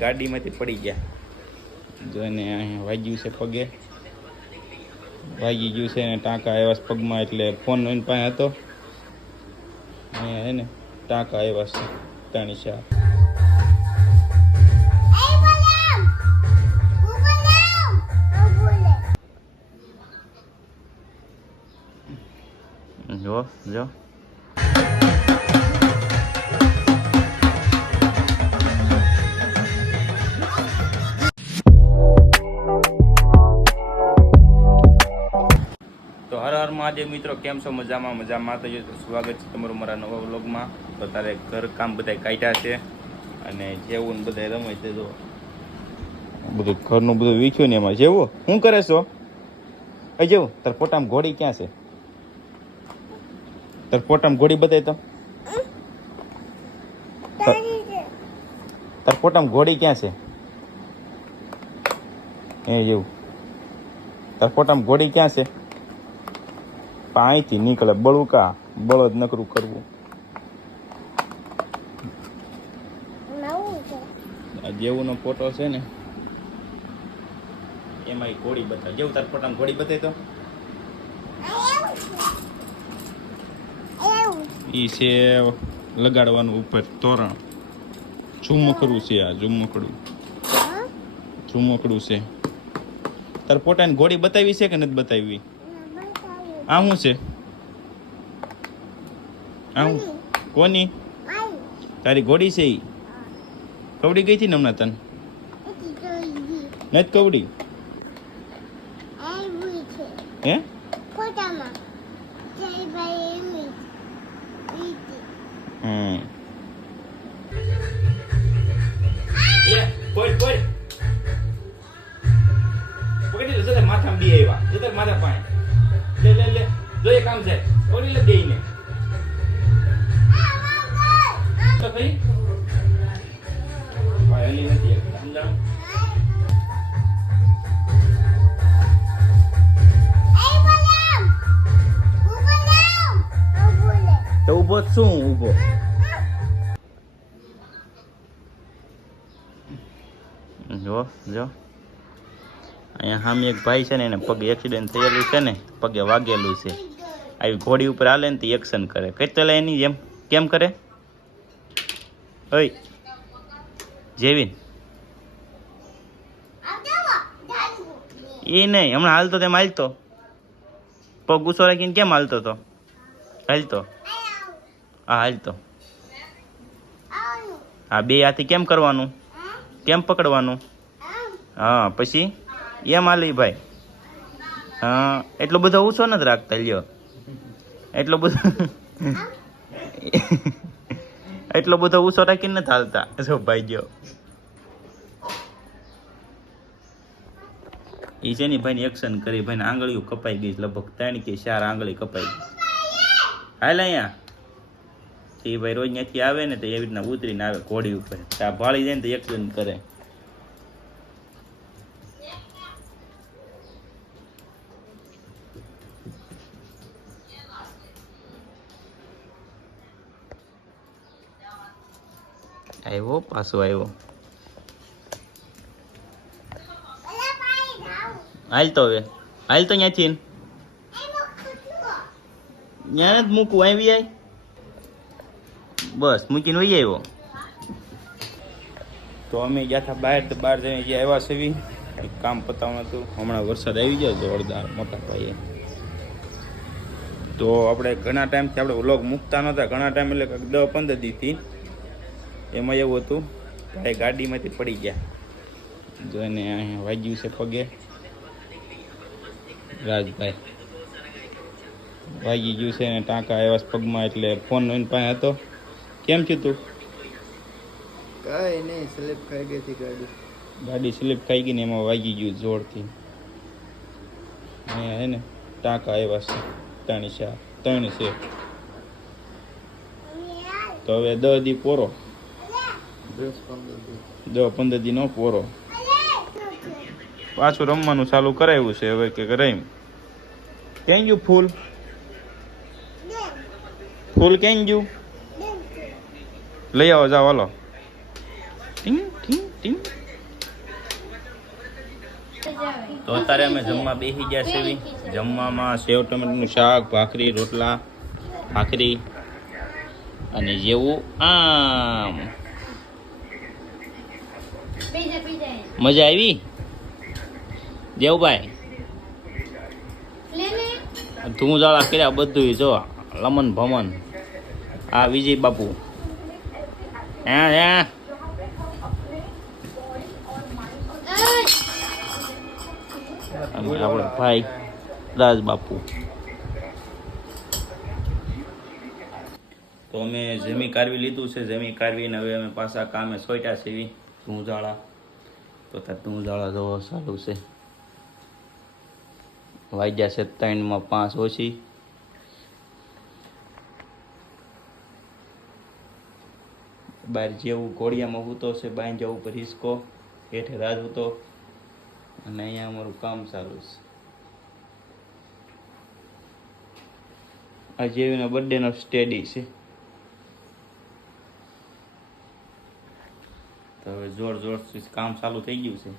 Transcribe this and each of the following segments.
ગાડીમાંથી પડી ગયા. જોઈને અહીંયા વાગ્યું છે પગે, વાગી ગયું છે ને ટાંકા આવ્યા છે પગમાં. એટલે ફોન એની પાસે હતો, અહીંયા હે ને ટાંકા આવ્યા છે 3-4. જો જો તો હર હર મહાદેવ મિત્રો, કેમ છો? મજામાં તો સ્વાગત છે તમારું મારા નવા વ્લોગમાં. તો તારે ઘર કામ બધા કાઢ્યા છે અને જેવું ને બધા રમે છે. જો બધું ઘરનું બધું વીખ્યું ને એમાં જેવું શું કરે છો? જેવું તાર ફોટામાં ઘોડી ક્યાં છે? તાર ફોટામાં ઘોડી બતાય તો. તાર ફોટામાં ઘોડી ક્યાં છે? એ જેવું તાર ફોટામાં ઘોડી ક્યાં છે? અહીંથી નીકળે બળુકા બળદ નકરું કરવું. જેવું નો ફોટો છે ને એમાં ઘોડી બતાવે. જેવું તાર ફોટામાં ઘોડી બતાય તો. ઈ છે લગાડવાનું ઉપર તોરણ. ઝુમકડું છે આ, ઝુમકડું છે. તાર ફોટાની ઘોડી બતાવી છે કે નથી બતાવી? આ શું છે? આ કોની? તારી ઘોડી છે? ઈ કવડી ગઈ હતી ને હમણાં તને? નથી કવડી? હે માથા બી આવ્યા જતા માથા પાણી લે જો એ કામ છે ઓલી લે દેઈને તો ભાઈ પાયલી નથી સમજાવ. તો ઉભો શું ઉભો? જો જો અહીંયા સામે એક ભાઈ છે ને, એને પગે એક્સિડન્ટ થયેલું છે ને, પગે વાગેલું છે. આવી ઘોડી ઉપર હાલે ને તો એક્શન કરે. કેટલા એની એમ કેમ કરે? ઓય જેવીન એ નહીં, હમણાં હાલતો તેમ હાલતો, પગ ગુસ્સો રાખીને કેમ હાલતો તો? હાલતો હા હાલતો. હા બે હાથી કેમ કરવાનું? કેમ પકડવાનું? હા પછી એમ હાલી ભાઈ. હા એટલો બધો ઊંચો નથી રાખતા. લ્યો એટલો બધો ઊંચો રાખીને નથી હાલતા. જો ભાઈ ગયો એ છે ને ભાઈ એક્શન કરી. ભાઈ આંગળીઓ કપાઈ ગઈ, લગભગ 3 કે 4 આંગળી કપાઈ ગઈ. હાલ અહીંયા એ ભાઈ રોજ ત્યાંથી આવે ને તો એવી રીતના ઉતરીને આવે ઘોડી ઉપર. આ ભાળી જાય ને તો એક્શન કરે. આવ્યો પાછો આવ્યો. હાલ તો હવે હાલ તો ત્યાંથી ત્યાં જ મૂકવું. આવી આય બસ મૂકીને વહી આવ્યો. તો અમે ગયા હતા બહાર, તો બહાર જઈને જે આવ્યા છે કામ પતાવવાનું હતું. હમણાં વરસાદ આવી ગયો જોરદાર મોટા પાયે. તો આપણે ઘણા ટાઈમથી આપણે વ્લોગ મૂકતા નહોતા. ઘણા ટાઈમ એટલે 10-15 દીથી. એમાં એવું હતું કે ગાડીમાંથી પડી ગયા. જોઈને અહીંયા વાગ્યું છે પગે. રાજભાઈ વાગી ગયું છે ને ટાંકા આવ્યા છે પગમાં. એટલે ફોન એની પાસે હતો. કેમ થયું તું? કાંઈ નહીં, સ્લીપ ખાઈ ગઈ હતી ગાડી સ્લીપ ખાઈ ગઈ ને એમાં વાગી ગયું જોરથી. અહીંયા હે ને ટાંકા આવ્યા છે 3 છે. તો હવે 10 દી પોરો, 10-15 દી નો પોરો. પાછું રમવાનું ચાલુ કરાવ્યું છે હવે કે રહીમ. ક્યાં ગયું ફૂલ? ફૂલ ક્યાં ગયું? લઈ આવો જાઓ હાલો. ટીંગ ટીંગ ટીંગ. તો અત્યારે અમે જમવા બેસી ગયા છે. જમવામાં સેવ ટમેટાનું શાક, ભાખરી, રોટલા, ભાખરી અને જેવું આમ. મજા આવી દેવભાઈ? ધૂંજાળા કર્યા બધું જો લમન ભમન. આ વિજય બાપુ આપણે ભાઈ રાજ બાપુ. તો અમે જમી કારવી લીધું છે. જમી કારવીને હવે અમે પાછા કામે સોટ્યા છે. ધૂંજાળા તો ધૂંજાળા જોવો સારું છે. વાગ્યા છે 3 માં 5 ઓછી. બહાર જેવું ઘોડિયામાં હૂતો છે, બાંધ્યા ઉપર હિસકો, હેઠે રાજ હૂતો અને અહીંયા અમારું કામ ચાલુ છે. આ જેવીનો બર્થડેનો સ્ટેડી છે. તો હવે જોર જોરથી કામ ચાલુ થઈ ગયું છે.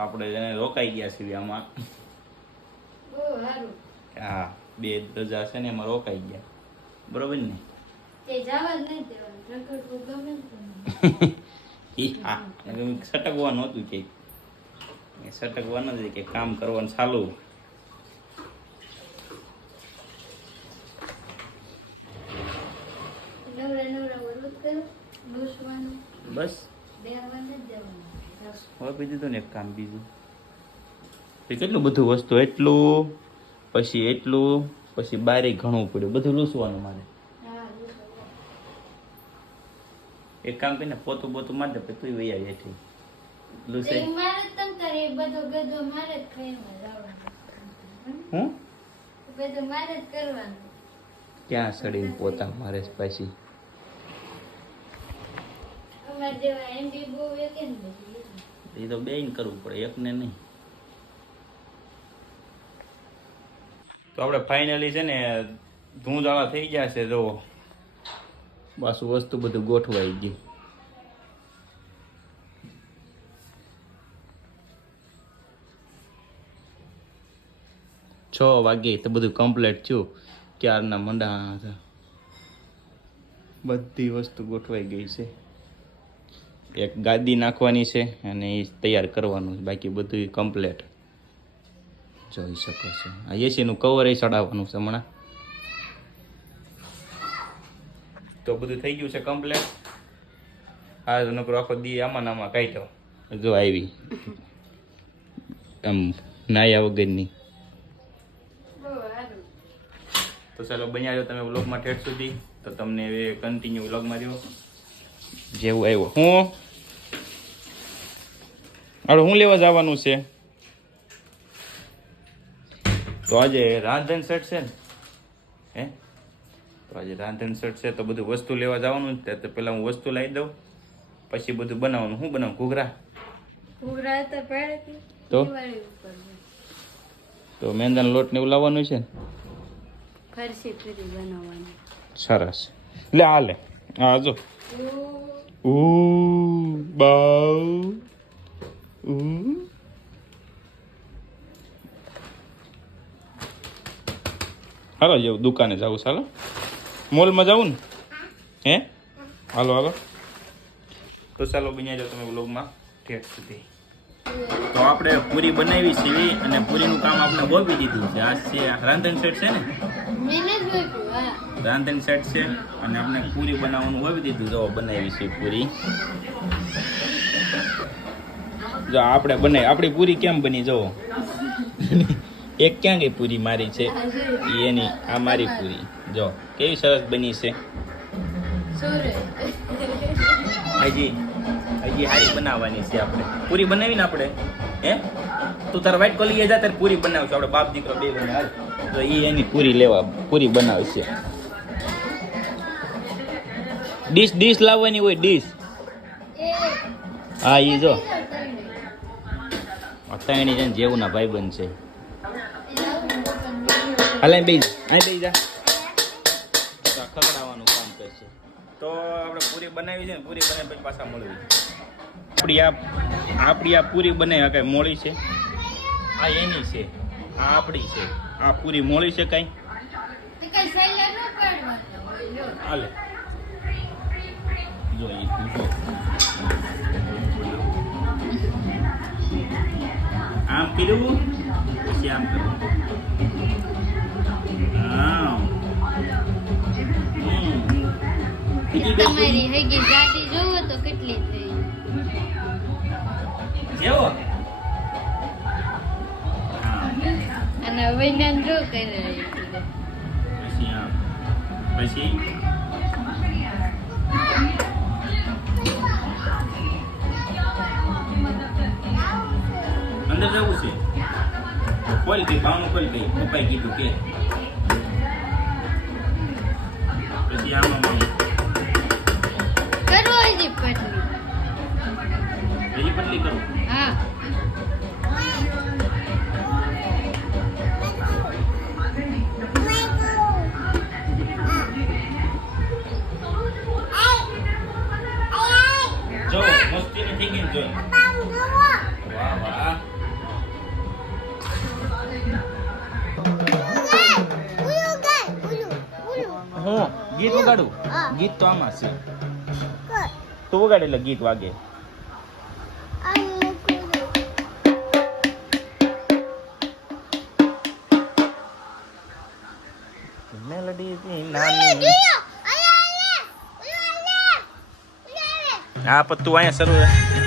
આપણે એને રોકાઈ ગયા છીએ આમાં. હા, 2 રજા છે ને એમાં રોકાઈ ગયા. બરોબર ને? સટકવા નહોતું કે સટકવા નથી કે કામ કરવાનું ચાલુ. બસ હવે પીધું હતું ને એક કામ બીજું. કેટલું બધું વસ્તુ, એટલું પછી એટલું પછી બારે ઘણું પડ્યું, બધું લૂસવાનું મારે. એક કામ કરીને પોતું બોતું માર દે પછી તું વહી આવી હેઠી લૂસે. હું ક્યાં સડીને પોતા મારે પછી? એ તો બેન કરવું પડે, એકને નહીં. તો આપણે ફાઇનલી છે ને ધૂંધાળા થઈ ગયા છે. જો પાછું વસ્તુ બધું ગોઠવાઈ ગયું. છ વાગે તો બધું કમ્પ્લીટ થયું. ક્યારના મંડા હતા. બધી વસ્તુ ગોઠવાઈ ગઈ છે. એક ગાદી નાખવાની છે અને એ તૈયાર કરવાનું છે. બાકી બધું કમ્પ્લીટ જોઈ શકો છો. આ એસીનું કવર એ ચડાવવાનું છે હમણાં. તો બધું થઈ ગયું છે કમ્પ્લીટ. આ નકરો આખો દી આમાં આમાં કાઢ્યો. જો આવી આમ નાયા વગરની. તો ચાલો બન્યા રહ્યો તમે વ્લોગમાં ઠેઠ સુધી. તો તમને હવે કન્ટિન્યુ વ્લોગમાં રહ્યો જેવું આવ્યો. હું લેવા જવાનું છે. તો આજે રાંધણ સેટ છે ને તો આજે રાંધણ સેટ છે તો બધું વસ્તુ લેવા જવાનું છે. તો પેલા હું વસ્તુ લાવી દઉં પછી બધું બનાવવાનું. શું બનાવું? ઘૂઘરા તો મેંદાનો લોટ ને એવું લાવવાનું છે ને. સરસ લે હાલે. હા જો બાઉ હાલો જવું દુકાને જવું. ચાલો મોલમાં જવું ને હે? હાલો હાલો. તો ચાલો બન્યા જાઓ તમે વ્લોગમાં ઠેઠ સુધી. તો આપણે પૂરી બનાવી છે અને પૂરીનું કામ આપણે બોપી દીધું છે. આ છે રાંધણ સેટ છે ને, રાંધણ સેટ છે અને આપણે પૂરી બનાવવાનું બોપી દીધું. જો બનાવી છે પૂરી. જો આપણે બનાવી આપણી પૂરી કેમ બની જુઓ. એક ક્યાં ગઈ પૂરી મારી છે એની. આ મારી પૂરી જો કેવી સરસ બની છે. હજી હારી બનાવવાની છે આપણે. પૂરી બનાવીને આપણે તું તારા વાઈટ કોલી જા તારે પૂરી બનાવશું. આપણે બાપ દીકરો બે બને હાલ. તો એ એની પૂરી લેવા પૂરી બનાવશે. ડીશ લાવવાની હોય ડીશ. હા એ જો ત્રણેય જણ જેવું ના ભાઈ બન છે. હાલે બે જા ખવડાવવાનું કામ કરશે. તો આપણે પૂરી બનાવી છે ને, પૂરી બનાવી પછી પાછા મળવી. આપણી આ પૂરી બનાવી કઈ મોળી છે આ એની છે, આ આપણી છે, આ પૂરી મોળી છે કાંઈ હાલે જો ઈ જો આમ કર્યું પછી આમ કરવું આમ તમારી હગી ગાડી જોવો તો કેટલી થઈ જેવો અને વૈનાન જો કરે પછી આમ પછી અંદર જવું છે ખોલ ગઈ બાવનું ખોલ ગઈ પપ્પાએ કીધું કે પછી આમાં કરો હજી પટલી હજી પતલી કરું હા જો મસ્તી નથી ગઈ જો વાહ વાહ હું ગીત વગાડું ગીત તો આમાં છે તું વગાડે એટલે ગીત વાગે મેલડી નાની હા પણ તું અહીંયા શરૂ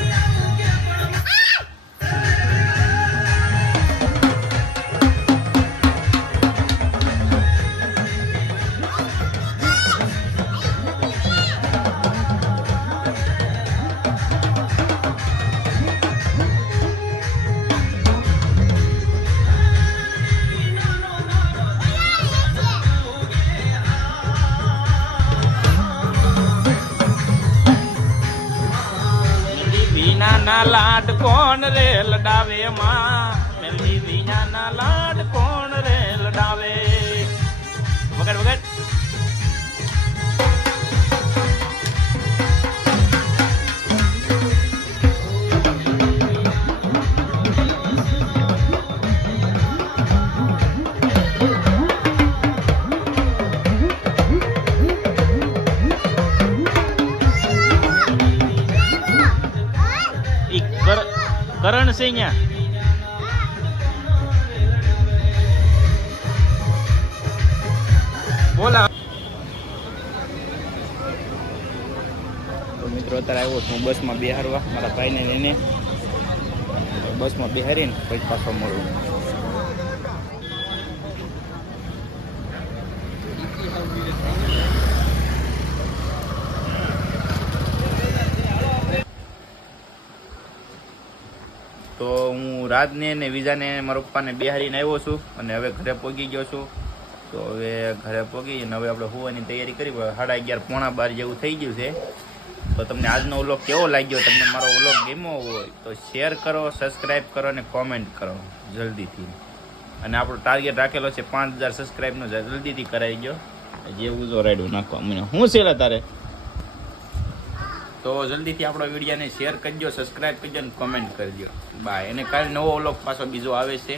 ના લાડ કોણ રે લડાવે માં મેલડી વિના ના લાડ કોણ રે લડાવે વગર વગર કરણ છે અહીંયા બોલા તો મિત્રો અત્યારે આવ્યો છું બસમાં બેહારવા મારા ભાઈને એને બસમાં બેહારીને પછી પાછો મળું તો હું રાજને ને વિજાને મારા પપ્પાને બિહારીને આવ્યો છું અને હવે ઘરે પહોંચી ગયો છું તો હવે ઘરે પહોંચીને હવે આપણે હોવાની તૈયારી કરી 11:30 પોણા 12 જેવું થઈ ગયું છે તો તમને આજનો વ્લોગ કેવો લાગ્યો તમને મારો વ્લોગ ગમ્યો હોય તો શેર કરો સબસ્ક્રાઈબ કરો અને કોમેન્ટ કરો જલ્દીથી અને આપણો ટાર્ગેટ રાખેલો છે 5000 સબસ્ક્રાઈબનો જલ્દીથી કરાવી ગયો જેવું જો રાઈડું નાખવા મને શું છે તારે તો જલ્દીથી આપણો વિડીયોને શેર કરજો સબસ્ક્રાઈબ કરજો અને કોમેન્ટ કરજો બાય અને કાલે નવો વ્લોગ પાછો બીજો આવે છે